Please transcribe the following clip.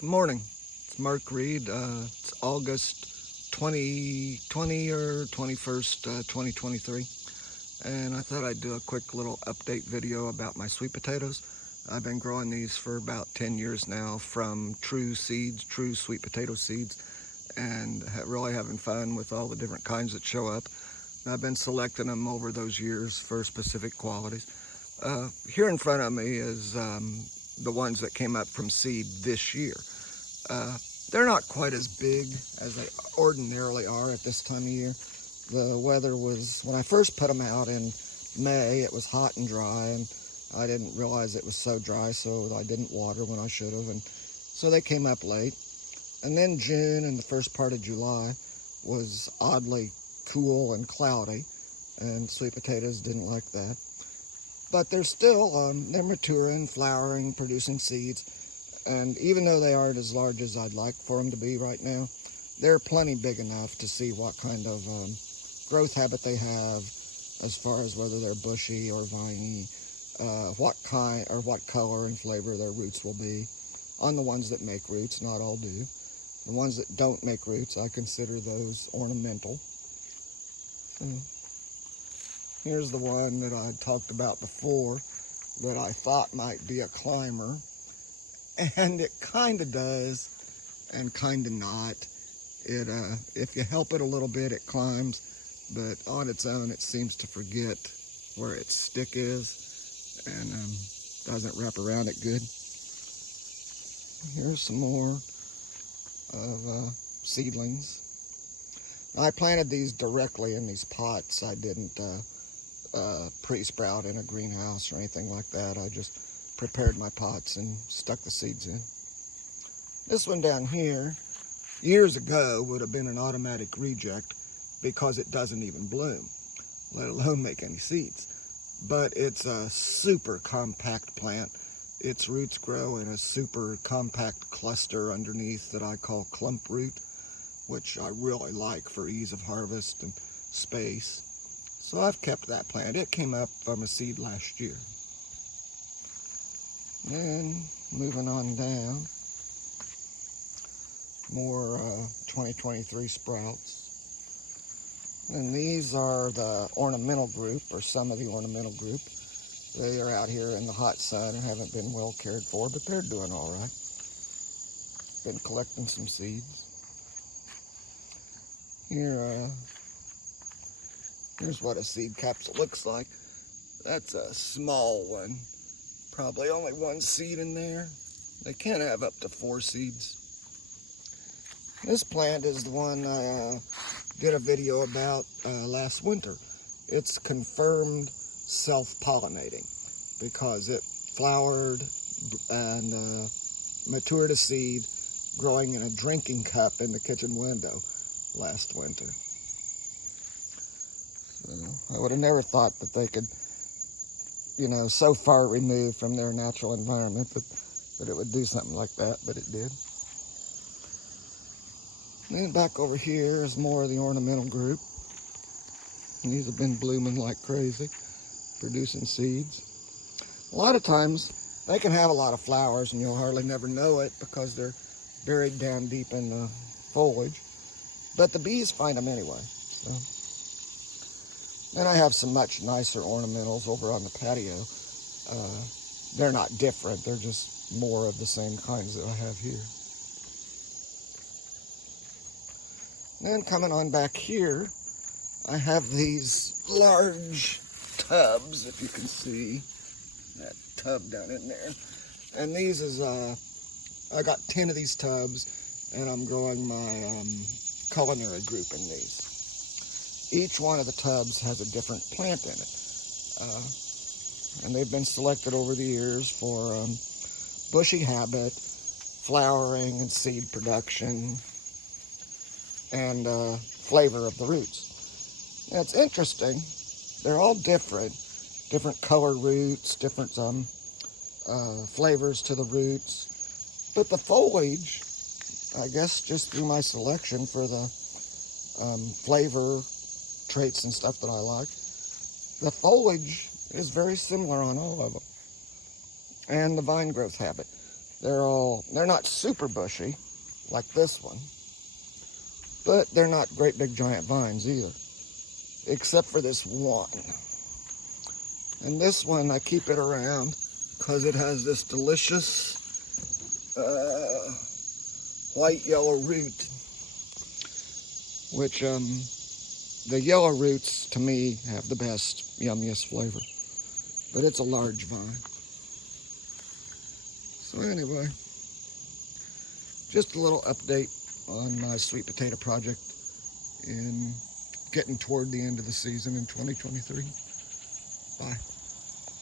Good morning. It's Mark Reed. It's August 2020 or 21st, 2023. And I thought I'd do a quick little update video about my sweet potatoes. I've been growing these for about 10 years now from true seeds, true sweet potato seeds, and really having fun with all the different kinds that show up. I've been selecting them over those years for specific qualities. Here in front of me is the ones that came up from seed this year. Uh, they're not quite as big as they ordinarily are at this time of year. The weather was, when I first put them out in May, it was hot and dry, and I didn't realize it was so dry, so I didn't water when I should have, and so they came up late. And then June and the first part of July was oddly cool and cloudy, and sweet potatoes didn't like that. But they're still, they're maturing, flowering, producing seeds. And even though they aren't as large as I'd like for them to be right now, they're plenty big enough to see what kind of growth habit they have, as far as whether they're bushy or viney, what kind or what color and flavor their roots will be. On the ones that make roots, not all do. The ones that don't make roots, I consider those ornamental. Here's the one that I talked about before that I thought might be a climber. And it kind of does, and kind of not. If you help it a little bit, it climbs, but on its own, it seems to forget where its stick is, and doesn't wrap around it good. Here's some more of seedlings. I planted these directly in these pots. I didn't pre-sprout in a greenhouse or anything like that. I just prepared my pots and stuck the seeds in. This one down here, years ago, would have been an automatic reject because it doesn't even bloom, let alone make any seeds. But it's a super compact plant. Its roots grow in a super compact cluster underneath that I call clump root, which I really like for ease of harvest and space. So I've kept that plant. It came up from a seed last year. Then moving on down, more 2023 sprouts. And these are the ornamental group, or some of the ornamental group. They are out here in the hot sun and haven't been well cared for, but they're doing all right. Been collecting some seeds. Here's what a seed capsule looks like. That's a small one. Probably only one seed in there. They can have up to 4 seeds. This plant is the one I did a video about last winter. It's confirmed self-pollinating because it flowered and matured a seed growing in a drinking cup in the kitchen window last winter. So I would have never thought that they could, so far removed from their natural environment that it would do something like that, but it did. And then back over here is more of the ornamental group. And these have been blooming like crazy, producing seeds. A lot of times they can have a lot of flowers and you'll hardly never know it because they're buried down deep in the foliage. But the bees find them anyway. So. Then I have some much nicer ornamentals over on the patio. They're not different, they're just more of the same kinds that I have here. Then coming on back here, I have these large tubs, if you can see that tub down in there. And these is, I got 10 of these tubs, and I'm growing my culinary group in these. Each one of the tubs has a different plant in it. And they've been selected over the years for bushy habit, flowering and seed production, and flavor of the roots. Now, it's interesting. They're all different color roots, different flavors to the roots. But the foliage, I guess just through my selection for the flavor traits and stuff that I like, the foliage is very similar on all of them. And the vine growth habit. They're not super bushy like this one, but they're not great big giant vines either, except for this one. And this one, I keep it around because it has this delicious white yellow root, which the yellow roots to me have the best, yummiest flavor. But it's a large vine. So anyway, just a little update on my sweet potato project in getting toward the end of the season in 2023. Bye.